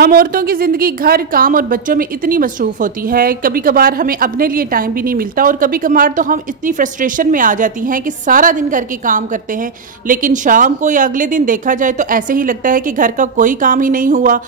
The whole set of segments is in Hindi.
हम औरतों की ज़िंदगी घर, काम और बच्चों में इतनी मसरूफ़ होती है, कभी कभार हमें अपने लिए टाइम भी नहीं मिलता और कभी कभार तो हम इतनी फ्रस्ट्रेशन में आ जाती हैं कि सारा दिन घर के काम करते हैं, लेकिन शाम को या अगले दिन देखा जाए तो ऐसे ही लगता है कि घर का कोई काम ही नहीं हुआ,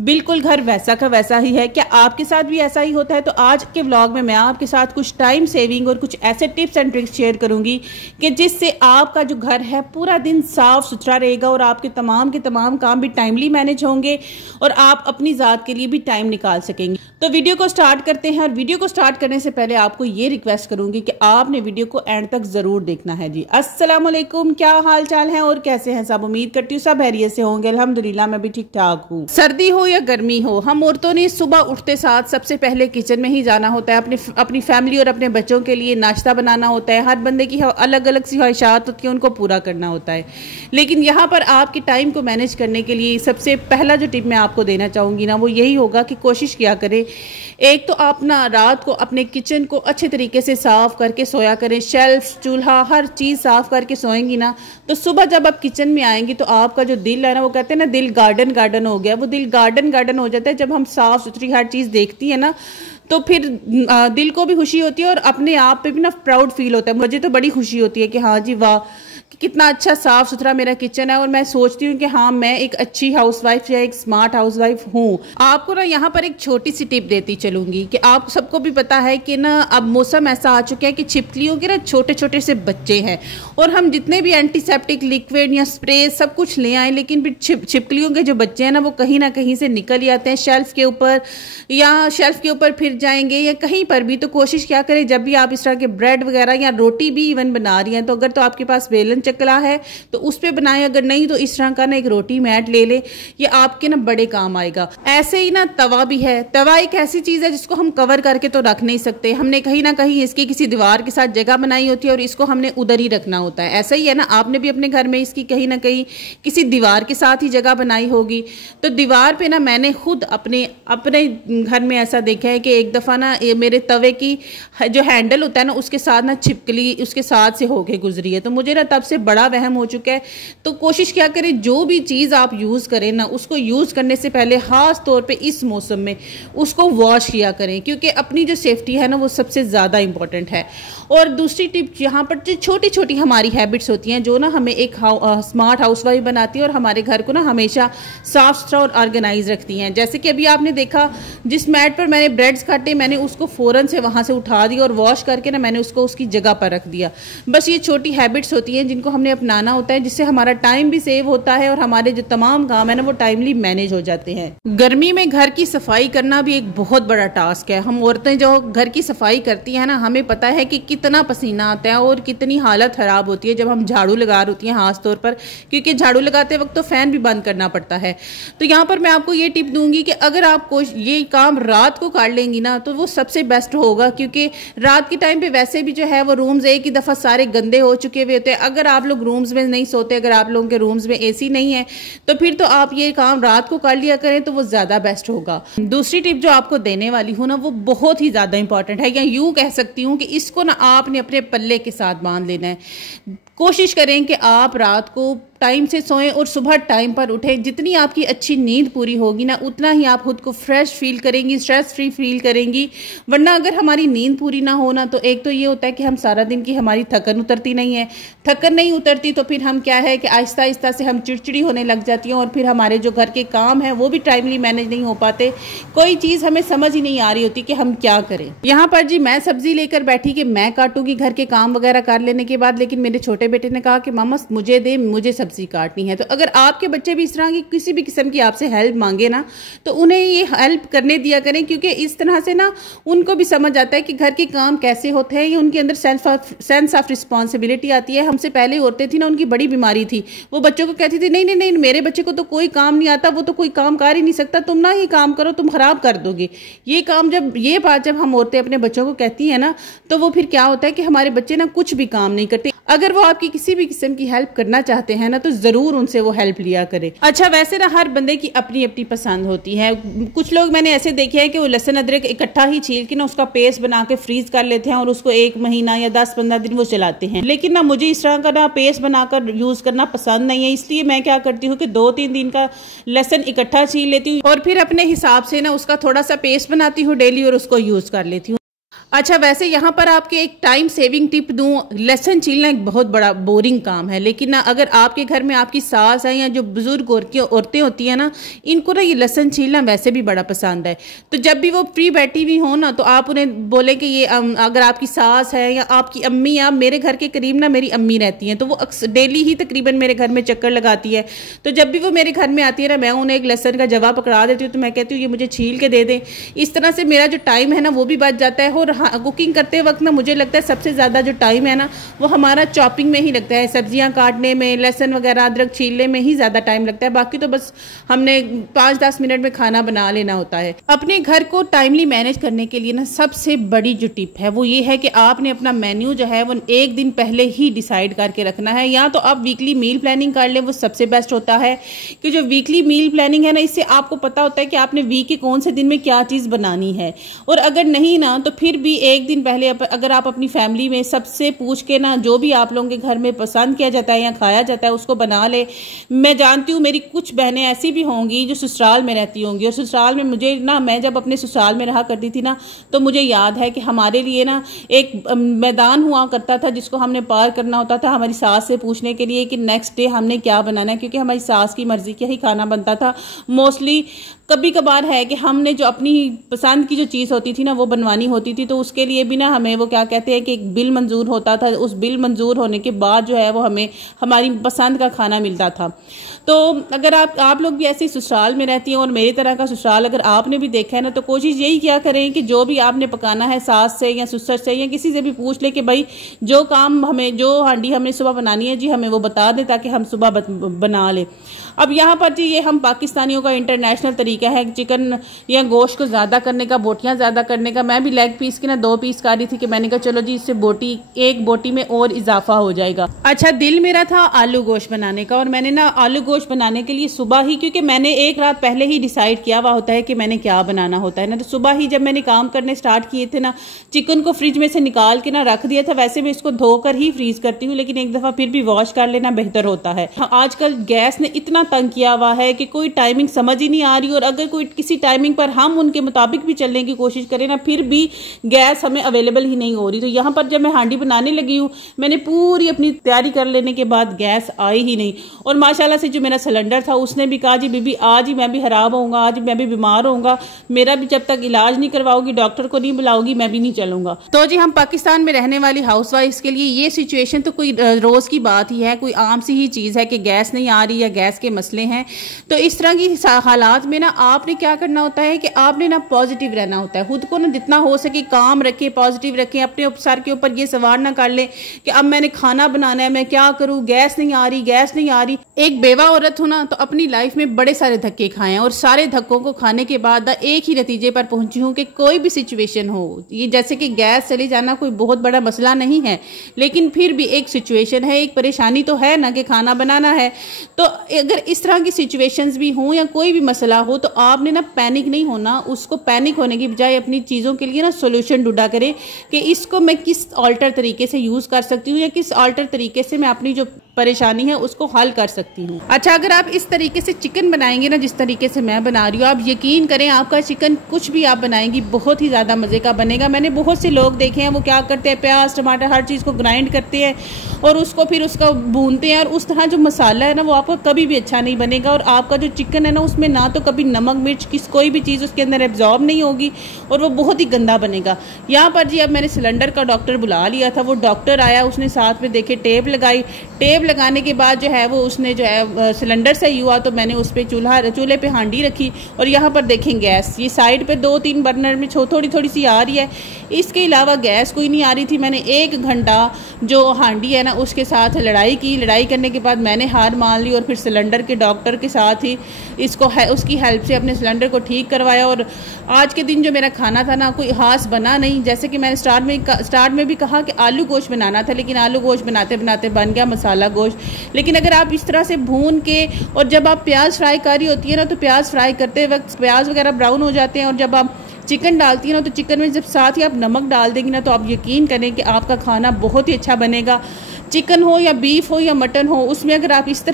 बिल्कुल घर वैसा का वैसा ही है। क्या आपके साथ भी ऐसा ही होता है? तो आज के व्लॉग में मैं आपके साथ कुछ टाइम सेविंग और कुछ ऐसे टिप्स एंड ट्रिक्स शेयर करूंगी कि जिससे आपका जो घर है पूरा दिन साफ सुथरा रहेगा और आपके तमाम के तमाम काम भी टाइमली मैनेज होंगे और आप अपनी ज़ात के लिए भी टाइम निकाल सकेंगे। तो वीडियो को स्टार्ट करते हैं और वीडियो को स्टार्ट करने से पहले आपको ये रिक्वेस्ट करूंगी कि आपने वीडियो को एंड तक ज़रूर देखना है। जी अस्सलाम वालेकुम, क्या हाल चाल है और कैसे हैं सब? उम्मीद करती हूँ सब खैरियत से होंगे। अल्हम्दुलिल्लाह मैं भी ठीक ठाक हूँ। सर्दी हो या गर्मी हो, हम औरतों ने सुबह उठते साथ सबसे पहले किचन में ही जाना होता है। अपनी फैमिली और अपने बच्चों के लिए नाश्ता बनाना होता है। हर बंदे की अलग अलग सी ख्वाहिशात होती है, उनको पूरा करना होता है। लेकिन यहाँ पर आपके टाइम को मैनेज करने के लिए सबसे पहला जो टिप मैं आपको देना चाहूँगी ना, वो यही होगा कि कोशिश किया करें, एक तो आप ना रात को अपने किचन को अच्छे तरीके से साफ करके सोया करें। शेल्फ, चूल्हा, हर चीज़ साफ करके सोएंगी ना तो सुबह जब आप किचन में आएंगी तो आपका जो दिल है ना, वो कहते हैं ना दिल गार्डन गार्डन हो गया, वो दिल गार्डन गार्डन हो जाता है। जब हम साफ सुथरी हर चीज़ देखती है ना तो फिर दिल को भी खुशी होती है और अपने आप पे भी ना प्राउड फील होता है। मुझे तो बड़ी खुशी होती है कि हाँ जी वाह, कितना अच्छा साफ सुथरा मेरा किचन है और मैं सोचती हूँ कि हाँ मैं एक अच्छी हाउसवाइफ या एक स्मार्ट हाउसवाइफ हूँ। आपको ना यहाँ पर एक छोटी सी टिप देती चलूंगी कि आप सबको भी पता है कि ना अब मौसम ऐसा आ चुका है कि छिपकलियों के ना छोटे छोटे से बच्चे हैं और हम जितने भी एंटीसेप्टिक लिक्विड या स्प्रे सब कुछ ले आए, लेकिन फिर छिपकलियों के जो बच्चे हैं ना वो कहीं ना कहीं से निकल ही आते हैं शेल्फ के ऊपर या शेल्फ के ऊपर फिर जाएंगे या कहीं पर भी। तो कोशिश क्या करें, जब भी आप इस तरह के ब्रेड वगैरह या रोटी भी इवन बना रही हैं तो अगर तो आपके पास बेलन चकला है तो उस पे बनाए, अगर नहीं तो इस तरह का ना एक रोटी मैट ले ले, ये आपके ना बड़े काम आएगा। ऐसे ही ना तवा भी है। तवा एक ऐसी चीज है जिसको हम कवर करके तो रख नहीं सकते, हमने कहीं ना कहीं इसकी किसी दीवार के साथ जगह बनाई होती है और इसको हमने उधर ही रखना होता है। ऐसा ही है ना, आपने भी अपने घर में इसकी कहीं ना कहीं किसी दीवार के साथ ही जगह बनाई होगी। तो दीवार पे ना मैंने खुद अपने घर में ऐसा देखा है कि एक दफा ना मेरे तवे की जो हैंडल होता है ना उसके साथ ना छिपकली उसके साथ से होके गुजरी है। तो मुझे ना तब से बड़ा वहम हो चुका है। तो कोशिश क्या करें, जो भी चीज़ आप यूज़ करें ना उसको यूज़ करने से पहले खास तौर पे इस मौसम में उसको वॉश किया करें, क्योंकि अपनी जो सेफ्टी है ना वो सबसे ज़्यादा इंपॉर्टेंट है। और दूसरी टिप, यहाँ पर जो छोटी छोटी हमारी हैबिट्स होती हैं जो ना हमें एक स्मार्ट हाउसवाइफ बनाती है और हमारे घर को ना हमेशा साफ सुथरा और ऑर्गेनाइज रखती हैं। जैसे कि अभी आपने देखा जिस मैट पर मैंने ब्रेड्स काटे, मैंने उसको फ़ौरन से वहाँ से उठा दिया और वॉश करके ना मैंने उसको उसकी जगह पर रख दिया। बस ये छोटी हैबिट्स होती हैं जिनको हमने अपनाना होता है, जिससे हमारा टाइम भी सेव होता है और हमारे जो तमाम काम है ना वो टाइमली मैनेज हो जाते हैं। गर्मी में घर की सफाई करना भी एक बहुत बड़ा टास्क है। हम औरतें जो घर की सफाई करती हैं ना, हमें पता है कि कितना पसीना आता है और कितनी हालत खराब होती है जब हम झाड़ू लगा रही होती हैं, खास तौर पर क्योंकि झाड़ू लगाते वक्त तो फैन भी बंद करना पड़ता है। तो यहाँ पर मैं आपको ये टिप दूंगी कि अगर आपको ये काम रात को कर लेंगी ना तो वो सबसे बेस्ट होगा, क्योंकि रात के टाइम पे वैसे भी जो है वो रूम्स एक ही दफा सारे गंदे हो चुके हुए होते हैं। अगर आप लोग रूम्स में नहीं सोते, अगर आप लोगों के रूम्स में एसी नहीं है तो फिर तो आप ये काम रात को कर लिया करें तो वो ज्यादा बेस्ट होगा। दूसरी टिप जो आपको देने वाली हूँ ना वो बहुत ही ज्यादा इंपॉर्टेंट है, या यूं कह सकती हूँ कि इसको ना आपने अपने पल्ले के साथ बांध लेना है। कोशिश करें कि आप रात को टाइम से सोएं और सुबह टाइम पर उठें। जितनी आपकी अच्छी नींद पूरी होगी ना उतना ही आप खुद को फ्रेश फील करेंगी, स्ट्रेस फ्री फील करेंगी। वरना अगर हमारी नींद पूरी ना हो ना तो एक तो ये होता है कि हम सारा दिन की हमारी थकन उतरती नहीं है। थकन नहीं उतरती तो फिर हम क्या है कि आहिस्ता आहिस्ता से हम चिड़चिड़ी होने लग जाती हैं और फिर हमारे जो घर के काम है वो भी टाइमली मैनेज नहीं हो पाते। कोई चीज़ हमें समझ ही नहीं आ रही होती कि हम क्या करें। यहाँ पर जी मैं सब्जी लेकर बैठी कि मैं काटूंगी घर के काम वगैरह कर लेने के बाद, लेकिन मेरे छोटे बेटे ने कहा कि मामा मुझे दे, मुझे सब्जी काटनी है। तो अगर आपके बच्चे भी इस तरह की किसी भी किस्म की आपसे हेल्प मांगे ना तो उन्हें ये हेल्प करने दिया करें, क्योंकि इस तरह से ना उनको भी समझ आता है कि घर के काम कैसे होते हैं। ये उनके अंदर सेंस ऑफ रिस्पॉन्सिबिलिटी आती है। हमसे पहले औरतें थी ना, उनकी बड़ी बीमारी थी, वो बच्चों को कहती थी नहीं नहीं नहीं मेरे बच्चे को तो कोई काम नहीं आता, वो तो कोई काम कर ही नहीं सकता, तुम ना ही काम करो, तुम खराब कर दोगे ये काम। ये बात जब हम औरतें अपने बच्चों को कहती हैं ना तो वो फिर क्या होता है कि हमारे बच्चे ना कुछ भी काम नहीं करते। अगर वो आपकी किसी भी किस्म की हेल्प करना चाहते हैं ना तो ज़रूर उनसे वो हेल्प लिया करें। अच्छा, वैसे ना हर बंदे की अपनी अपनी पसंद होती है। कुछ लोग मैंने ऐसे देखे हैं कि वो लहसुन अदरक इकट्ठा ही छील के ना उसका पेस्ट बना के फ्रीज कर लेते हैं और उसको 1 महीना या 10-15 दिन वो चलाते हैं। लेकिन ना मुझे इस तरह का ना पेस्ट बनाकर यूज़ करना पसंद नहीं है, इसलिए मैं क्या करती हूँ कि 2-3 दिन का लहसुन इकट्ठा छील लेती हूँ और फिर अपने हिसाब से ना उसका थोड़ा सा पेस्ट बनाती हूँ डेली और उसको यूज़ कर लेती हूँ। अच्छा, वैसे यहाँ पर आपके एक टाइम सेविंग टिप दूँ, लहसुन छीलना एक बहुत बड़ा बोरिंग काम है, लेकिन ना अगर आपके घर में आपकी सास है या जो बुजुर्ग औरतें होती हैं ना, इनको ना ये लहसुन छीलना वैसे भी बड़ा पसंद है। तो जब भी वो फ्री बैठी हुई हो ना तो आप उन्हें बोले कि ये अगर आपकी सास है या आपकी अम्मी, या मेरे घर के करीब ना मेरी अम्मी रहती हैं तो वो डेली ही तकरीबन मेरे घर में चक्कर लगाती है। तो जब भी वो मेरे घर में आती है ना, मैं उन्हें एक लहसुन का जवा पकड़ा देती हूँ, तो मैं कहती हूँ ये मुझे छील के दे दें। इस तरह से मेरा जो टाइम है ना वो भी बच जाता है। और कुकिंग करते वक्त ना मुझे लगता है सबसे ज़्यादा जो टाइम है ना वो हमारा चॉपिंग में ही लगता है, सब्जियां काटने में, लहसुन वगैरह अदरक छीलने में ही ज़्यादा टाइम लगता है। बाकी तो बस हमने 5-10 मिनट में खाना बना लेना होता है। अपने घर को टाइमली मैनेज करने के लिए ना सबसे बड़ी जो टिप है वो ये है कि आपने अपना मेन्यू जो है वो 1 दिन पहले ही डिसाइड करके रखना है। या तो आप वीकली मील प्लानिंग कर लें, वो सबसे बेस्ट होता है कि जो वीकली मील प्लानिंग है ना, इससे आपको पता होता है कि आपने वीक के कौन से दिन में क्या चीज़ बनानी है। और अगर नहीं ना तो फिर भी 1 दिन पहले अगर आप अपनी फैमिली में सबसे पूछ के ना जो भी आप लोगों के घर में पसंद किया जाता है या खाया जाता है उसको बना ले। मैं जानती हूँ मेरी कुछ बहनें ऐसी भी होंगी जो ससुराल में रहती होंगी, और ससुराल में मुझे ना, मैं जब अपने ससुराल में रहा करती थी ना तो मुझे याद है कि हमारे लिए ना एक मैदान हुआ करता था जिसको हमने पार करना होता था हमारी सास से पूछने के लिए कि नेक्स्ट डे हमने क्या बनाना है, क्योंकि हमारी सास की मर्जी का ही खाना बनता था मोस्टली। कभी कभार है कि हमने जो अपनी पसंद की जो चीज़ होती थी ना वो बनवानी होती थी, तो उसके लिए भी ना हमें वो क्या कहते हैं कि एक बिल मंजूर होता था। उस बिल मंजूर होने के बाद जो है वो हमें हमारी पसंद का खाना मिलता था। तो अगर आप लोग भी ऐसे ससुराल में रहती हैं और मेरी तरह का ससुराल अगर आपने भी देखा है ना, तो कोशिश यही क्या करें कि जो भी आपने पकाना है सास से या ससुर से या किसी से भी पूछ ले कि भाई जो काम हमें, जो हांडी हमें सुबह बनानी है जी, हमें वो बता दें ताकि हम सुबह बना लें। अब यहाँ पर जी ये हम पाकिस्तानियों का इंटरनेशनल तरीका है चिकन या गोश्त को ज़्यादा करने का, बोटियाँ ज़्यादा करने का। मैं भी लेग पीस की ना 2 पीस कर रही थी कि मैंने कहा चलो जी इससे एक बोटी में और इजाफा हो जाएगा। अच्छा, दिल मेरा था आलू गोश्त बनाने का, और मैंने ना आलू गोश्त बनाने के लिए सुबह ही, क्योंकि मैंने एक रात पहले ही डिसाइड किया हुआ होता है कि मैंने क्या बनाना होता है ना, तो सुबह ही जब मैंने काम करने स्टार्ट किए थे ना, चिकन को फ्रिज में से निकाल के ना रख दिया था। वैसे मैं इसको धोकर ही फ्रीज करती हूँ, लेकिन एक दफ़ा फिर भी वॉश कर लेना बेहतर होता है। आजकल गैस ने इतना तंग किया हुआ है कि कोई टाइमिंग समझ ही नहीं आ रही, और अगर कोई किसी टाइमिंग पर हम उनके मुताबिक भी चलने की कोशिश करें ना, फिर भी गैस हमें अवेलेबल ही नहीं हो रही। तो यहाँ पर जब मैं हांडी बनाने लगी हूँ, मैंने पूरी अपनी तैयारी कर लेने के बाद गैस आई ही नहीं, और माशाल्लाह से जो मेरा सिलेंडर था उसने भी कहा जी बीबी आज ही मैं भी खराब होऊंगा, आज मैं भी बीमार होऊंगा, मेरा भी जब तक इलाज नहीं करवाओगी, डॉक्टर को नहीं बुलाओगी, मैं भी नहीं चलूंगा। तो जी हम पाकिस्तान में रहने वाली हाउसवाइफ्स के लिए ये सिचुएशन तो कोई रोज की बात ही है, कोई आम सी ही चीज है कि गैस नहीं आ रही या गैस के मसले हैं। तो इस तरह की हालात में ना आपने क्या करना होता है कि आपने ना पॉजिटिव रहना होता है, खुद को ना जितना हो सके काम रखें, पॉजिटिव रखें, अपने सर के ऊपर ये सवार ना कर ले कि अब मैंने खाना बनाना है, मैं क्या करूं, गैस नहीं आ रही, गैस नहीं आ रही। एक बेवा औरत हो ना तो अपनी लाइफ में बड़े सारे धक्के खाए हैं, और सारे धक्कों को खाने के बाद एक ही नतीजे पर पहुंची हूं कि कोई भी सिचुएशन हो, ये जैसे कि गैस चली जाना कोई बहुत बड़ा मसला नहीं है, लेकिन फिर भी एक सिचुएशन है, एक परेशानी तो है ना कि खाना बनाना है। तो अगर इस तरह की सिचुएशंस भी हों या कोई भी मसला हो तो आपने ना पैनिक नहीं होना, उसको पैनिक होने की बजाय अपनी चीज़ों के लिए ना सोल्यूशन ढूंढा करें कि इसको मैं किस ऑल्टर तरीके से यूज़ कर सकती हूँ या किस ऑल्टर तरीके से मैं अपनी जो परेशानी है उसको हल कर सकती हूँ। अच्छा, अगर आप इस तरीके से चिकन बनाएंगे ना जिस तरीके से मैं बना रही हूँ, आप यकीन करें आपका चिकन कुछ भी आप बनाएंगी बहुत ही ज़्यादा मज़े का बनेगा। मैंने बहुत से लोग देखे हैं वो क्या करते हैं, प्याज टमाटर हर चीज़ को ग्राइंड करते हैं और उसको फिर उसका भूनते हैं, और उस तरह जो मसाला है ना वो आपका कभी भी अच्छा नहीं बनेगा, और आपका जो चिकन है ना उसमें ना तो कभी नमक मिर्च कोई भी चीज़ उसके अंदर एब्जॉर्ब नहीं होगी और वो बहुत ही गंदा बनेगा। यहाँ पर जी अब मैंने सिलेंडर का डॉक्टर बुला लिया था, वो डॉक्टर आया, उसने साथ में देखे टेप लगाई, टेप स्लेब लगाने के बाद जो है वो उसने जो है सिलेंडर सही हुआ तो मैंने उस पर चूल्हे पे हांडी रखी और यहाँ पर देखें गैस ये साइड पे 2-3 बर्नर में थोड़ी सी आ रही है, इसके अलावा गैस कोई नहीं आ रही थी। मैंने 1 घंटा जो हांडी है ना उसके साथ लड़ाई की। लड़ाई करने के बाद मैंने हार मान ली और फिर सिलेंडर के डॉक्टर के साथ ही उसकी हेल्प से अपने सिलेंडर को ठीक करवाया। और आज के दिन जो मेरा खाना था ना कोई खास बना नहीं, जैसे कि मैंने स्टार्ट में भी कहा कि आलू गोश्त बनाना था, लेकिन आलू गोश्त बनाते बनाते बन गया मसाला गोश्त। लेकिन अगर आप इस तरह से भून के और जब आप प्याज फ्राई कर रही होती है ना तो प्याज फ्राई करते वक्त प्याज वगैरह ब्राउन हो जाते हैं, और जब आप चिकन डालती है ना तो चिकन में जब साथ ही आप नमक डाल देंगी ना तो आप यकीन करें कि आपका खाना बहुत ही अच्छा बनेगा। चिकन हो या बीफ हो या मटन हो, उसमें अगर आप इस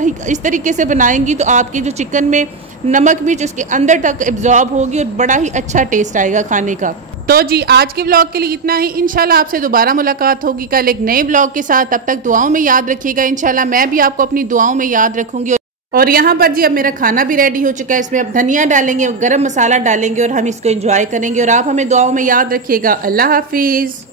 तरीके से बनाएंगी तो आपकी जो चिकन में नमक भी उसके अंदर तक एब्जॉर्ब होगी और बड़ा ही अच्छा टेस्ट आएगा खाने का। तो जी आज के व्लॉग के लिए इतना ही। इंशाल्लाह आपसे दोबारा मुलाकात होगी कल एक नए व्लॉग के साथ। तब तक दुआओं में याद रखिएगा। इंशाल्लाह मैं भी आपको अपनी दुआओं में याद रखूंगी। और यहाँ पर जी अब मेरा खाना भी रेडी हो चुका है। इसमें अब धनिया डालेंगे, गरम मसाला डालेंगे और हम इसको एंजॉय करेंगे। और आप हमें दुआओं में याद रखिएगा। अल्लाह हाफिज़।